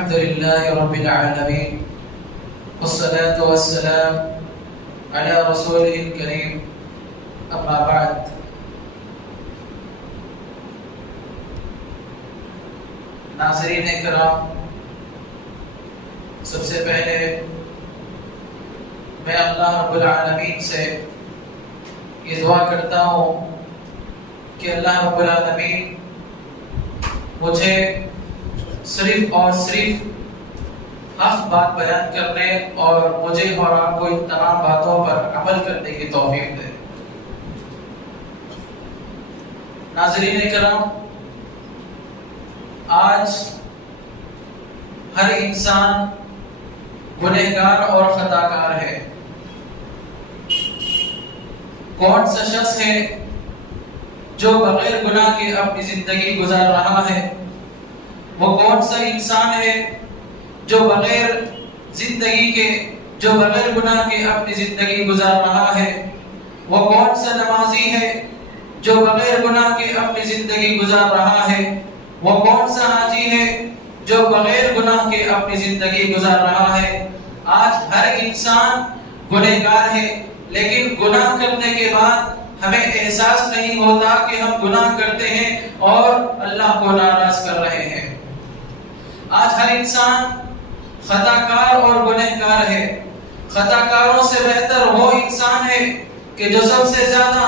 الحمد لله رب العالمين والصلاة والسلام على رسوله الكريم أما بعد. ناظرین کرام، سب سے پہلے میں اللہ رب العالمین سے یہ دعا کرتا ہوں کہ اللہ رب العالمین مجھے صرف اور صرف حق بات بیان کرنے اور مجھے اور آپ کو ان تمام باتوں پر عمل کرنے کی توفیق دے. ناظرین کرام، آج ہر انسان گنہگار اور خطا کار ہے. کون سا شخص ہے جو بغیر گناہ کے اپنی زندگی گزار رہا ہے؟ وہ کون سا انسان ہے جو بغیر گناہ کے اپنی زندگی گزار رہا ہے؟ وہ کون سا نمازی ہے جو بغیر گناہ کے اپنی زندگی گزار رہا ہے؟ وہ کون سا حاجی ہے جو بغیر گناہ کے اپنی زندگی گزار رہا ہے؟ آج ہر انسان گنہگار ہے، لیکن گناہ کرنے کے بعد ہمیں احساس نہیں ہوتا کہ ہم گناہ کرتے ہیں اور اللہ کو ناراض کر رہے ہیں. آج ہر انسان خطا کار اور گنہگار ہے. خطا کاروں سے بہتر وہ انسان ہے کہ جو سب سے زیادہ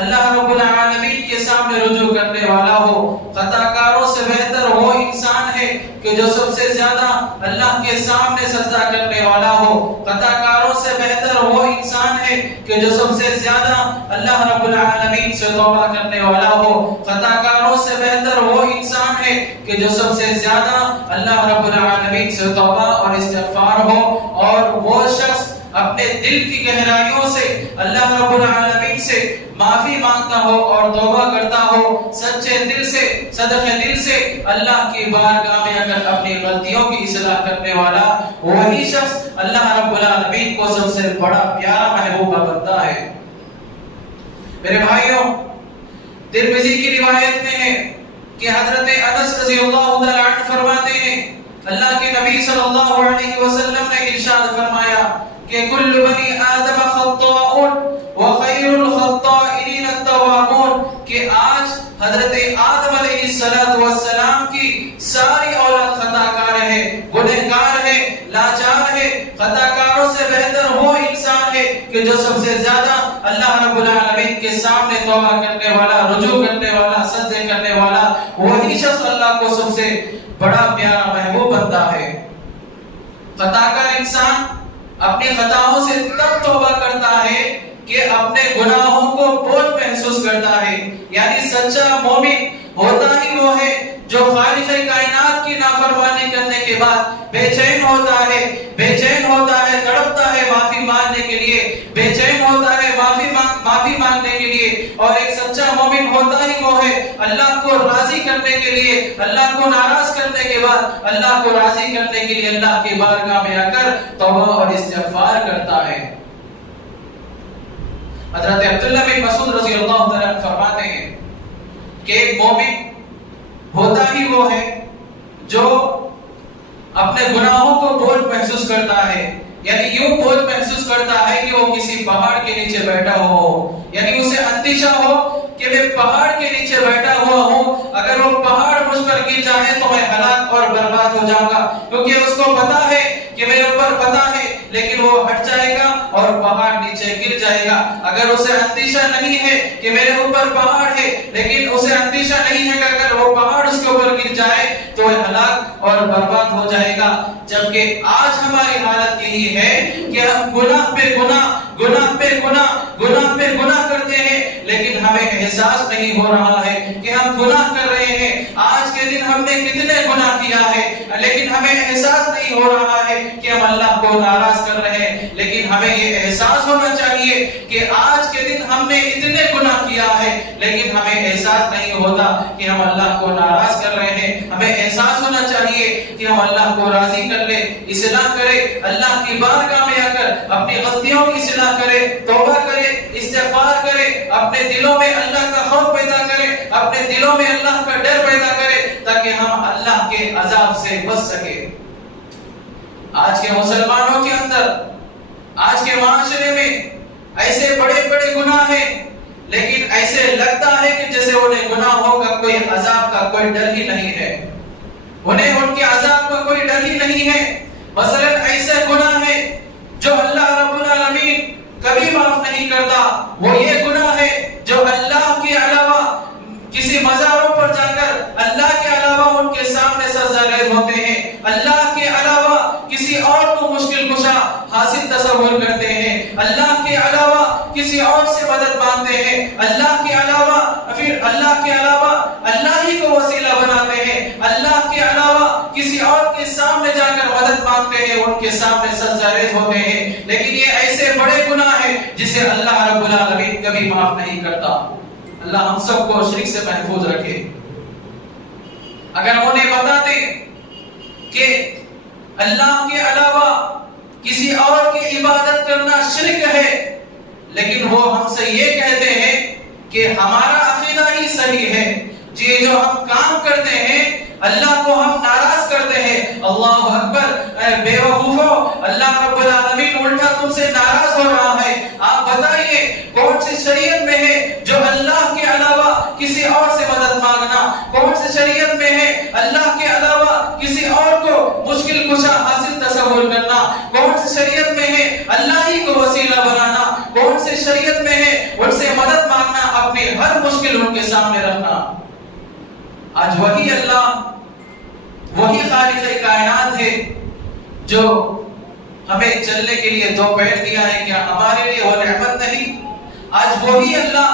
اللہ رب العالمین کے سامنے رجوع کرنے والا ہو. خطا کاروں سے بہتر وہ انسان ہے کہ جو سب سے زیادہ اللہ کے سامنے سجدہ کرنے والا ہو. خطا کاروں سے بہتر وہ انسان ہے کہ جو سب سے زیادہ اللہ رب العالمین سے توبہ کرنے والا ہو. خطا کاروں سے بہتر وہ انسان ہے کہ جو سب سے زیادہ اللہ رب العالمین سے توبہ اور استغفار ہو، اور وہ شخص اپنے دل کی گہرائیوں سے اللہ رب العالمین سے معافی مانگتا ہو اور توبہ کرتا ہو، سچے دل سے، صدقے دل سے اللہ کی بارگاہ میں اگر اپنی غلطیوں کی اصلاح کرنے والا، وہی شخص اللہ رب العالمین کو سب سے بڑا پیارا محبوب بنتا ہے. میرے بھائیوں، ترمذی کی روایت میں ہے کہ حضرت انس رضی اللہ تعالی عنہ فرماتے ہیں اللہ کے نبی صلی اللہ علیہ وسلم نے ارشاد فرمایا کہ کل بنی آدم خطاؤن وخیر الخطائین التوابون، کہ آج حضرت آدم علیہ السلام کی ساری اولاد خطا کار ہے، گنہگار ہے، لاچار ہے. خطا کاروں سے بہتر وہ انسان ہے کہ جو سب سے زیادہ اللہ رب العالمین کے سامنے توبہ کرنے والا، رجوع کرنے والا، سجدے کرنے والا، وہی شخص اللہ کو سب سے بڑا پیارا محبوب بنتا ہے. خطا کار انسان اپنی خطاؤں سے تب توبہ کرتا ہے کہ اپنے گناہوں کو بوجھ محسوس کرتا ہے. یعنی سچا مومن ہوتا ہی وہ ہے جو خالق کائنات کی نافرمانی کرنے کے بعد بے چین ہوتا ہے، تڑپتا ہے معافی مانگنے کے لیے، بے چین ہوتا ہے معافی مانگنے کے لیے. اور ایک سچا مومن ہوتا ہی وہ ہے اللہ کو راضی کرنے کے لیے، اللہ کو ناراض کرنے کے بعد اللہ کو راضی کرنے کے لیے اللہ کی بارگاہ میں آ کر توبہ اور استغفار کرتا ہے. حضرت عبداللہ بن مسعود رضی اللہ تعالی عنہ فرماتے ہیں کہ ایک مومن ہوتا ہی وہ ہے جو اپنے گناہوں کو بوجھ محسوس کرتا ہے. یعنی یوں بوجھ محسوس کرتا ہے کہ وہ کسی پہاڑ کے نیچے بیٹھا ہو، یعنی اسے اندیشہ ہو کہ میں پہاڑ کے نیچے بیٹھا ہوا ہوں، اگر وہ پہاڑ مجھ پر گر جائے تو میں ہلاک اور برباد ہو جاؤں گا. کیونکہ اس کو پتا ہے کہ میرے اوپر پتا ہے، لیکن وہ ہٹ جائے گا اور پہاڑ نیچے گر جائے گا. اگر اسے اندیشہ نہیں ہے کہ میرے اوپر پہاڑ ہے، لیکن اسے اندیشہ نہیں ہے کہ اگر وہ پہاڑ اس کے اوپر گر جائے تو وہ ہلاک اور برباد ہو جائے گا. جبکہ آج ہماری حالت یہی ہے کہ ہم گناہ پہ گناہ کرتے ہیں، لیکن ہمیں احساس نہیں ہو رہا ہے کہ ہم گناہ کر رہے ہیں. آج کے دن ہم نے کتنے گناہ کیا ہے، لیکن ہمیں احساس نہیں ہو رہا ہے کہ ہم اللہ کو ناراض کر رہے ہیں. لیکن ہمیں یہ احساس ہونا چاہیے کہ آج کے دن ہم نے اتنے گناہ کیا ہے، لیکن ہمیں احساس نہیں ہوتا کہ ہم اللہ کو ناراض کر رہے ہیں. ہمیں احساس ہونا چاہیے کہ ہم اللہ کو راضی کر لیں، اصلاح کرے، اللہ کی بارگاہ میں آ کر اپنی غلطیوں کی اصلاح کرے، توبہ کرے، استغفار کرے، اپنے دلوں میں اللہ کا خوف پیدا کرے، اپنے دلوں میں اللہ کا ڈر پیدا کرے، تاکہ ہم اللہ کے عذاب سے بچ سکے. آج کے مسلمانوں کے اندر، آج کے معاشرے میں ایسے بڑے بڑے گناہ ہیں، لیکن ایسے لگتا ہے کہ جیسے انہیں گناہوں کا کوئی عذاب کا کوئی ڈر ہی نہیں ہے، انہیں ان کے عذاب کا کوئی ڈر ہی نہیں ہے۔ مثلا ایسے گناہ ہے جو اللہ رب العالمین کبھی معاف نہیں کرتا، وہ یہ گناہ ہے جو اللہ کے علاوہ کسی مزاروں پر جا کر اللہ کے علاوہ ان کے سامنے سرزد ہوتے ہیں، اللہ کے علاوہ کسی اور کو مشکل کشا حاصل تصور کرتے ہیں، اللہ کے علاوہ کسی اور سے مدد مانگتے ہیں، اللہ کے علاوہ پھر اللہ کے علاوہ اللہ ہی کو وسیلہ بناتے ہیں، اللہ کے علاوہ کسی اور کے سامنے جا کر مدد مانگتے ہیں، ان کے سامنے سرزد ہوتے ہیں۔ لیکن یہ ایسے بڑے گناہ ہیں جسے اللہ رب العالمین کبھی معاف نہیں کرتا۔ اللہ ہم سب کو شرک سے محفوظ رکھے۔ اگر ہم انہیں بتاتے کہ اللہ کے علاوہ کسی اور کی عبادت کرنا شرک ہے، لیکن وہ ہم سے یہ کہتے ہیں کہ ہمارا عقیدہ ہی صحیح ہے، یہ جو ہم کام کرتے ہیں اللہ کو ہم ناراض کرتے ہیں، اللہ اکبر، اے بے وقوفو، اللہ رب العالمین الٹا تم سے ناراض ہو رہا ہے۔ آپ بتائیے کون سی شریعت میں ہے جو اللہ کے علاوہ کسی اور سے مدد مانگنا، کون سی شریعت میں ہے اللہ کے علاوہ کسی اور کو مشکل کشا حاصل تصور کرنا، کون سی شریعت میں ہے اللہ ہی کو وسیلہ بنانا، کون سی شریعت میں ہے ان سے مدد مانگنا، اپنی ہر مشکل ان کے سامنے رکھنا۔ آج وہی اللہ، وہی خالق کائنات ہے جو ہمیں چلنے کے لیے دو پیر دیا ہے، کیا ہمارے لیے وہ نعمت نہیں؟ آج وہی اللہ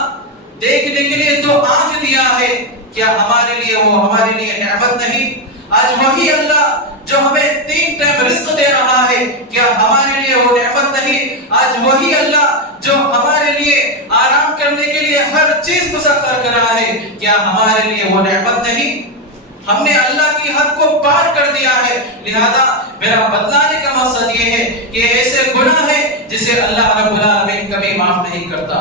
دیکھنے کے لیے دو آنکھ دیا ہے، کیا ہمارے لیے وہ ہمارے لیے نعمت نہیں؟ آج وہی اللہ جو ہمیں 3 ٹائم رزق دے رہا ہے، کیا ہمارے لیے وہ نعمت نہیں؟ آج وہی اللہ جو ہمارے لیے آرام کرنے کے لیے ہر چیز مسخر کر رہا ہے، کیا ہمارے لیے وہ نعمت نہیں؟ ہم نے اللہ کی حد کو پار کر دیا ہے، لہذا میرا بتلانے کا مقصد یہ ہے کہ ایسے گناہ ہے جسے اللہ رب العالمین کبھی معاف نہیں کرتا۔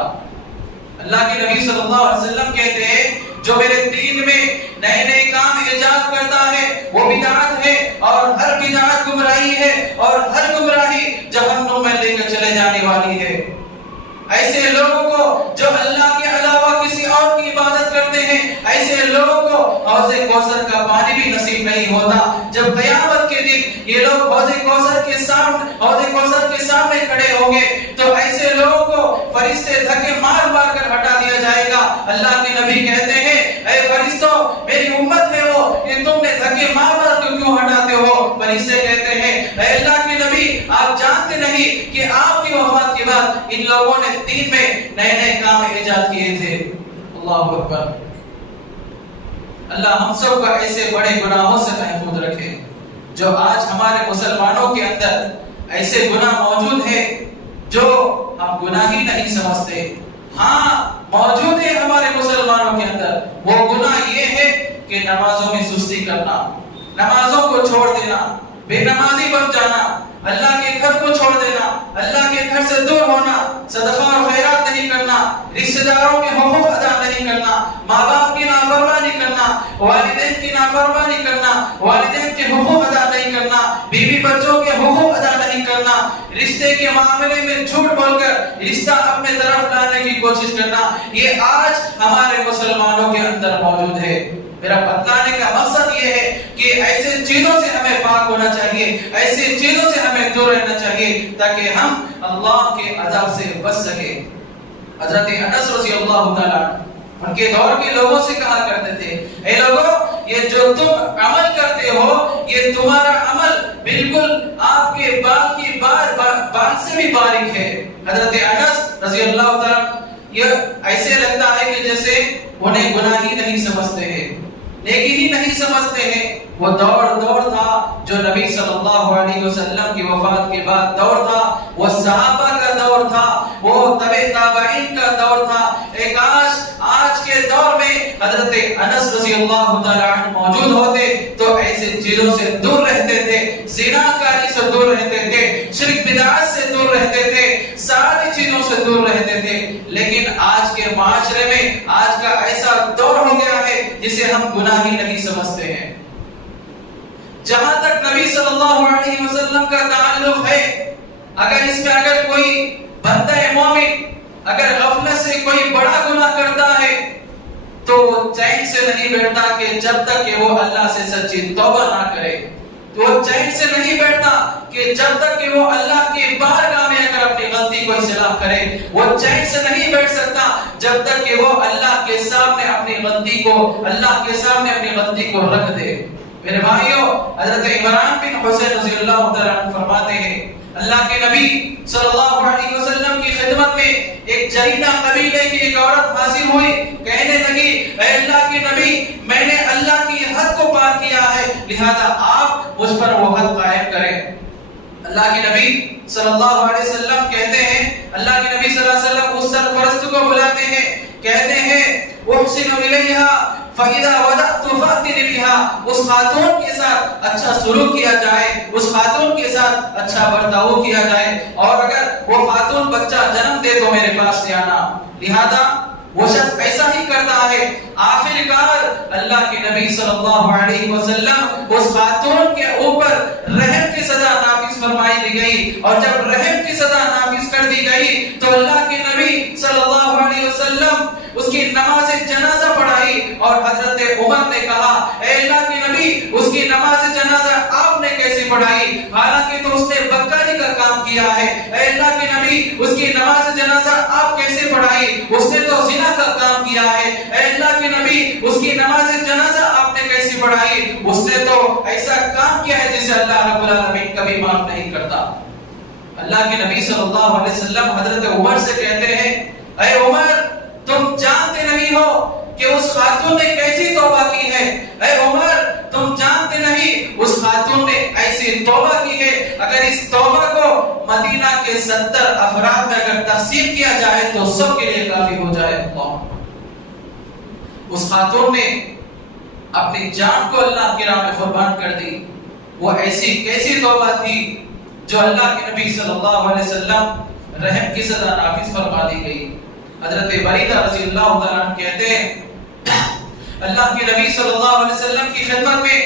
اللہ کے نبی صلی اللہ علیہ وسلم کہتے ہیں جو میرے دین میں نئے نئے کام ایجاد کرتا ہے وہ بدعت ہے، اور ہر بدعت گمراہی ہے، اور ہر گمراہی جہنم میں لے کر چلے جانے والی ہے۔ ایسے لوگوں کو جو اللہ کے علاوہ کسی اور کی عبادت کرتے ہیں، ایسے لوگوں کو حوض کوثر کا پانی بھی نصیب نہیں ہوتا۔ جب قیامت کے دن یہ لوگ حوض کوثر کے سامنے کھڑے ہوں گے تو ایسے لوگوں کو فرشتے دھکے مار مار کر ہٹا دیا جائے گا۔ اللہ کے نبی کہتے ہیں اے فرشتوں، میری امت ہے وہ، یہ تم نے دھکے مار مار کیوں ہٹاتے ہو؟ فرشتے کہتے ہیں اے اللہ کے نبی، آپ جانتے نہیں کہ آپ کی وفات کے بعد ان لوگوں نے دین میں نئے نئے کام ایجاد کیے تھے۔ اللہ اکبر۔ اللہ ہم سب کا ایسے بڑے گناہوں سے محفوظ رکھے۔ جو آج ہمارے مسلمانوں کے اندر ایسے گناہ موجود ہیں جو ہم گناہ ہی نہیں سمجھتے، ہاں موجود ہے ہمارے مسلمانوں کے اندر، وہ گناہ یہ ہے کہ نمازوں میں سستی کرنا، نمازوں کو چھوڑ دینا، بے نمازی بن جانا، اللہ کے گھر کو چھوڑ دینا، اللہ کے گھر سے دور ہونا، صدقہ اور خیرات نہیں کرنا، رشتہ داروں کے حقوق ادا نہیں کرنا، ماں باپ کی نافرمانی کرنا، والدین کی نافرمانی کرنا، والدین کے حقوق ادا نہیں کرنا، بیوی بچوں کے حقوق ادا نہیں کرنا، رشتے کے معاملے میں جھوٹ بول کر رشتہ اپنے طرف لانے کی کوشش کرنا، یہ آج ہمارے مسلمانوں کے اندر موجود ہے۔ میرا بتلانے کا مقصد یہ ہے کہ ایسے چیزوں سے ہمیں پاک ہونا چاہیے، ایسے چیزوں سے ہمیں دور رہنا چاہیے تاکہ ہم اللہ کے عذاب سے بچ سکیں۔ حضرت انس رضی اللہ تعالیٰ ان کے دور کے لوگوں سے کہا کرتے تھے اے لوگوں، یہ جو تم عمل کرتے ہو یہ تمہارا عمل بالکل آپ کے بال کی بال سے بھی باریک ہے۔ حضرت انس رضی اللہ تعالیٰ یہ ایسے لگتا ہے کہ جیسے انہیں گناہ ہی نہیں سمجھتے ہیں، نیکی ہی نہیں سمجھتے ہیں۔ وہ دور تھا جو نبی صلی اللہ علیہ وسلم کی وفات کے بعد دور تھا، وہ صحابہ کا دور تھا، وہ تابعین کا دور تھا۔ ایک آج کے دور میں حضرت انس رضی اللہ تعالیٰ عنہ موجود ہوتے تو ایسے چیزوں سے دور رہتے تھے، زناکاری سے دور رہتے تھے، شرک بدعت سے دور رہتے تھے، ساری چیزوں سے دور رہتے تھے۔ لیکن آج کے معاشرے میں آج کا ایسا دور ہو گیا ہے جسے ہم گناہ ہی نہیں سمجھتے ہیں۔ جہاں تک نبی صلی اللہ علیہ وسلم کا تعلق ہے، اگر اس میں اگر کوئی بندہ مومن اگر غفلت سے کوئی بڑا گناہ کرتا ہے تو چین سے نہیں بیٹھتا کہ جب تک کہ وہ اللہ سے سچی توبہ نہ کرے، تو وہ چین سے نہیں بیٹھتا کہ جب تک کہ وہ اللہ کی بارگاہ میں اگر اپنی غلطی کو اصلاح کرے، وہ چین سے نہیں بیٹھ سکتا جب تک کہ وہ اللہ کے سامنے اپنی غلطی کو رکھ دے۔ میرے بھائیوں، حضرت عمران بن حسین رضی اللہ تعالیٰ عنہ فرماتے ہیں اللہ کے نبی صلی اللہ علیہ وسلم کی خدمت میں ایک جرینا قبیلے کی ایک عورت حاضر ہوئی، کہنے لگی اے اللہ کے نبی، میں نے اللہ کی حد کو پار کیا ہے، لہذا آپ مجھ پر وہ حد قائم کریں۔ اللہ کے نبی صلی اللہ علیہ وسلم کہتے ہیں، اللہ کے نبی صلی اللہ علیہ وسلم اس سرپرست کو بلاتے ہیں، کہتے ہیں احسن الیہا فَإِذَا وَدَعْتُ فَأْتِنِ بِهَا، اس خاتون کے ساتھ اچھا سلوک کیا جائے، اس خاتون کے ساتھ اچھا برتاؤ کیا جائے، اور اگر وہ خاتون بچہ جنم دے تو میرے پاس لے آنا۔ لہذا وہ شخص ایسا ہی کرتا ہے۔ آخرکار اللہ کے نبی صلی اللہ علیہ وسلم اس خاتون کے اوپر رحم کی سزا نافذ فرمائی دی گئی، اور جب رحم کی سزا نافذ کر دی گئی تو اللہ کے نبی صلی اللہ علیہ وسلم اس کی نماز جنازہ پڑھائی، اور حضرت عمر نے کہا اے اللہ کے نبی، اس کی نماز جنازہ آپ نے کیسے پڑھائی، حالانکہ تو اس نے بدکاری کا کام کیا ہے، اے اللہ کے نبی اس کی نماز جنازہ آپ کیسے پڑھائی، اس نے تو زنا کا کام کیا ہے، اے اللہ کے نبی اس کی نماز جنازہ آپ نے کیسے پڑھائی، اس نے تو ایسا کام کیا ہے جسے اللہ رب العالمین کبھی معاف نہیں کرتا۔ اللہ کے نبی صلی اللہ علیہ وسلم حضرت عمر سے کہتے ہیں اے عمر، تم جانتے نہیں ہو کہ اس خاتون نے کیسی توبہ کی ہے، اے عمر تم جانتے نہیں اس خاتون نے ایسی توبہ کی ہے، اگر اس توبہ کو مدینہ کے 70 افراد میں اگر تقسیم کیا جائے تو سب کے لیے کافی ہو جائے۔ اس خاتون نے اپنی جان کو اللہ کی راہ میں قربان کر دی۔ وہ ایسی کیسی توبہ تھی جو اللہ کے نبی صلی اللہ علیہ وسلم رحم کی سزا نافذ فرما دی گئی۔ حضرت بریدہ رضی اللہ تعالیٰ عنہ کہتے ہیں اللہ کے نبی صلی اللہ علیہ وسلم کی خدمت میں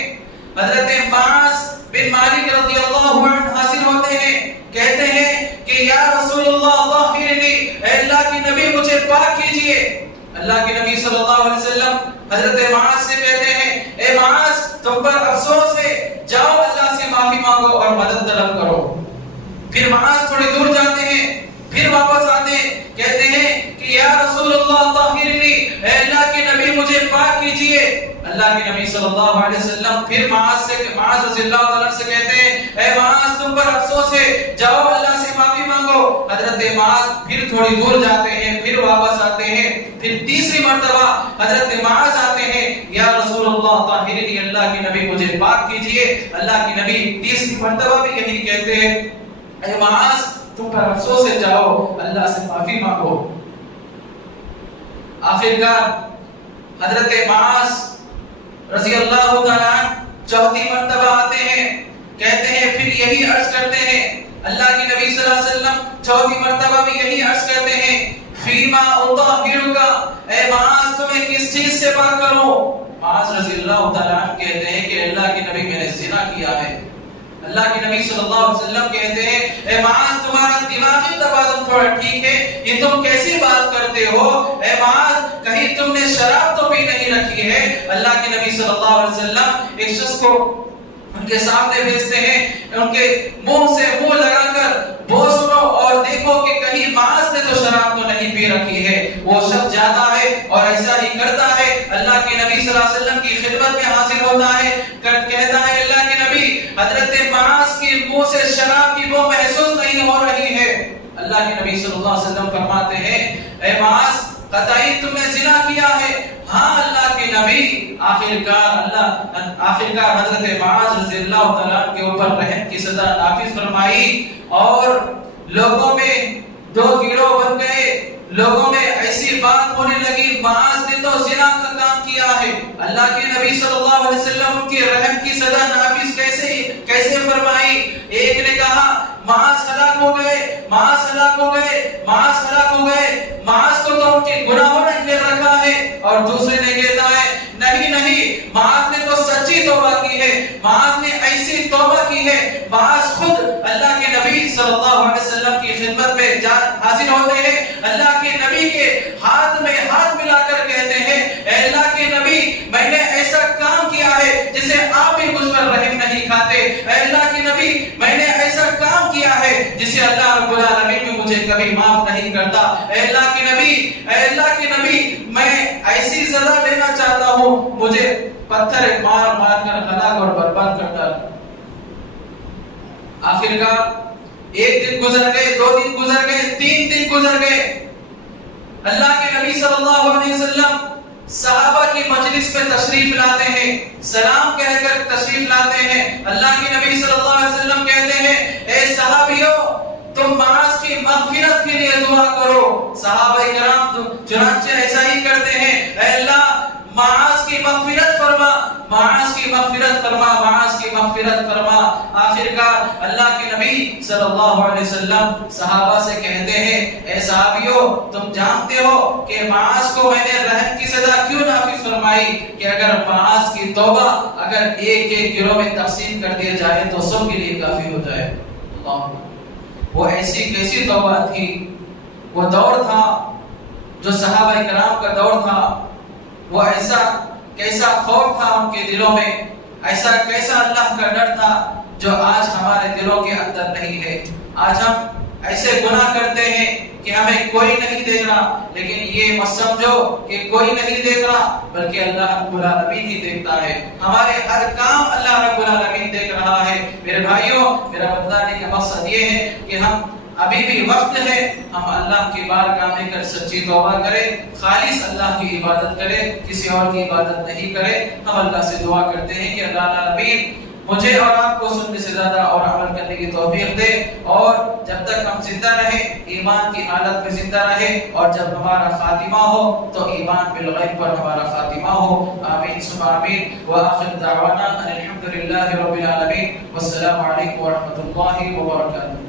حضرت معاذ بن مالک رضی اللہ عنہ حاضر ہوتے ہیں، کہتے ہیں کہ یا رسول اللہ طہرنی، اے اللہ کے نبی مجھے پاک کیجئے۔ اللہ کے نبی صلی اللہ علیہ وسلم حضرت معاذ سے کہتے ہیں اے معاذ تم پر افسوس ہے، جاؤ اللہ سے معافی مانگو اور مدد طلب کرو۔ پھر معاذ تھوڑی دور جاتے ہیں، پھر واپس آتے ہیں، کہتے ہیں کہ یا رسول اللہ طہرنی، اے اللہ کے نبی مجھے پاک کیجئے۔ اللہ کے نبی صلی اللہ علیہ وسلم پھر معاذ رضی اللہ تعالیٰ سے کہتے ہیں اے معاذ تم پر افسوس ہے، جاؤ اللہ سے معافی مانگو۔ حضرت معاذ پھر تھوڑی دور جاتے ہیں، پھر واپس آتے ہیں، پھر تیسری مرتبہ حضرت معاذ آتے ہیں یا رسول اللہ طہرنی، اللہ کے نبی مجھے پاک کیجئے۔ اللہ کے نبی تیسری مرتبہ بھی یہی کہتے ہیں اے معاذ تم پر افسوس ہے، جاؤ اللہ سے معافی مانگو۔ آخرکار حضرت معاذ رضی اللہ تعالیٰ عنہ چوتھی مرتبہ آتے ہیں، کہتے ہیں پھر یہی عرض کرتے ہیں، اللہ کے نبی صلی اللہ علیہ وسلم چوتھی مرتبہ بھی یہی عرض کرتے ہیں فیما اطہرک، اے معاذ تمہیں کس چیز سے پاک کروں؟ معاذ رضی اللہ تعالیٰ عنہ کہتے ہیں کہ اللہ کے نبی میں نے زنا کیا ہے۔ اللہ کے نبی صلی اللہ علیہ وسلم کہتے ہیں اے معاذ تمہارا دماغی توازن تھوڑا ٹھیک ہے، یہ تم کیسی بات کرتے ہو؟ اے معاذ کہیں تم نے شراب تو بھی نہیں رکھی ہے؟ اللہ کے نبی صلی اللہ علیہ وسلم ایک شخص کو ان کے سامنے بھیجتے ہیں، ان کے منہ سے منہ لگا کر وہ سنو اور دیکھو کہ کہیں معاذ نے تو شراب تو نہیں پی رکھی ہے۔ وہ شخص جاتا ہے اور ایسا ہی کرتا ہے، اللہ کے نبی صلی اللہ علیہ وسلم کی خدمت میں حاضر ہوتا ہے، کہتا ہے اللہ کے نبی حضرت معاذ کے منہ سے شراب کی بو محسوس نہیں ہو رہی ہے۔ اللہ کے نبی صلی اللہ علیہ وسلم فرماتے ہیں اے معاذ قطعی تم نے زنا کیا ہے؟ ہاں اللہ کے نبی۔ آخرکار حضرت معاذ رضی اللہ تعالیٰ کے اوپر رحم کی سزا نافذ فرمائی، اور لوگوں میں دو گروہ بن گئے، لوگوں میں ایسی بات ہونے لگی معاذ نے تو زنا کا کام کیا ہے۔ اللہ کے نبی صلی اللہ علیہ وسلم ان کی رحم کی سزا نافذ کیسے فرمائی؟ ایک نے کہا معاذ ہلاک ہو گئے، معاذ ہلاک ہو گئے، معاذ ہلاک ہو گئے، معاذ کو تو ان کے گناہوں نے گھیر رکھا ہے، اور دوسرے نے کہتا ہے نہیں نہیں معاذ نے تو سچی توبہ کی ہے، معاذ نے ایسی توبہ کی ہے، معاذ خود اللہ کے نبی صلی اللہ علیہ وسلم کی خدمت میں حاضر ہوتے ہیں، اللہ کے نبی کے ہاتھ میں ہاتھ ملا کر کہتے ہیں اے اللہ کے نبی میں نے ایسا کام کیا ہے جسے آپ بھی مجھ پر رحم نہیں کھاتے، اے اللہ کے نبی میں نے ایسا کام کیا ہے جسے اللہ رب العالمین بھی مجھے کبھی معاف نہیں کرتا، اے اللہ کے نبی، اے اللہ کے نبی میں ایسی سزا لینا چاہتا ہوں مجھے پتھر مار مار کر ہلاک اور برباد کر ڈال۔ آخرکار ایک دن گزر گئے، 2 دن گزر گئے، 3 دن گزر گئے، اللہ کے نبی صلی اللہ علیہ وسلم صحابہ کی مجلس میں تشریف لاتے ہیں، سلام کہہ کر تشریف لاتے ہیں، اللہ کے نبی صلی اللہ علیہ وسلم کہتے ہیں اے صحابیوں تم معاذ کی مغفرت کے لیے دعا کرو۔ صحابہ کرام چنانچہ ایسا ہی کرتے ہیں، اے اللہ معاذ کی مغفرت فرما، معاذ کی مغفرت فرما، معاذ کی مغفرت فرما۔ آخرکار اللہ کے نبی صلی اللہ علیہ وسلم صحابہ سے کہتے ہیں اے صحابیوں تم جانتے ہو کہ معاذ کو میں نے رحم کی سزا کیوں نافذ فرمائی کہ اگر معاذ کی توبہ اگر ایک ایک گروہ میں تقسیم کر دیا جائے تو سب کے لیے کافی ہو جائے۔ اللہ، وہ ایسی کیسی توبہ تھی، وہ دور تھا جو صحابہ کرام کا دور تھا، وہ ایسا کیسا خوف تھا ان کے دلوں میں، ایسا کیسا اللہ کا ڈر تھا جو آج ہمارے دلوں کے اندر نہیں ہے۔ آج ہم ایسے گناہ کرتے ہیں کہ ہمیں کوئی نہیں دیکھ رہا، لیکن یہ مت سمجھو کہ کوئی نہیں دیکھ رہا بلکہ اللہ رب العالمین ہی دیکھتا ہے، ہمارے ہر کام اللہ رب العالمین دیکھ رہا ہے۔ میرے بھائیوں، میرا بتلانے کا مقصد یہ ہے کہ ہم ابھی بھی وقت ہے، ہم اللہ کی بارگاہ میں کر سچی توبہ کریں، خالص اللہ کی عبادت کریں، کسی اور کی عبادت نہیں کریں۔ ہم اللہ سے دعا کرتے ہیں کہ اللہ العالمین مجھے اور آپ کو سننے سے زیادہ اور عمل کرنے کی توفیق دے، اور جب تک ہم زندہ رہیں ایمان کی حالت میں زندہ رہیں، اور جب ہمارا خاتمہ ہو تو ایمان بالغیب پر ہمارا خاتمہ ہو۔ آمین ثم آمین۔ وآخر دعوانا ان الحمد للہ رب العالمین، والسلام علیکم ورحمۃ اللہ وبرکاتہ۔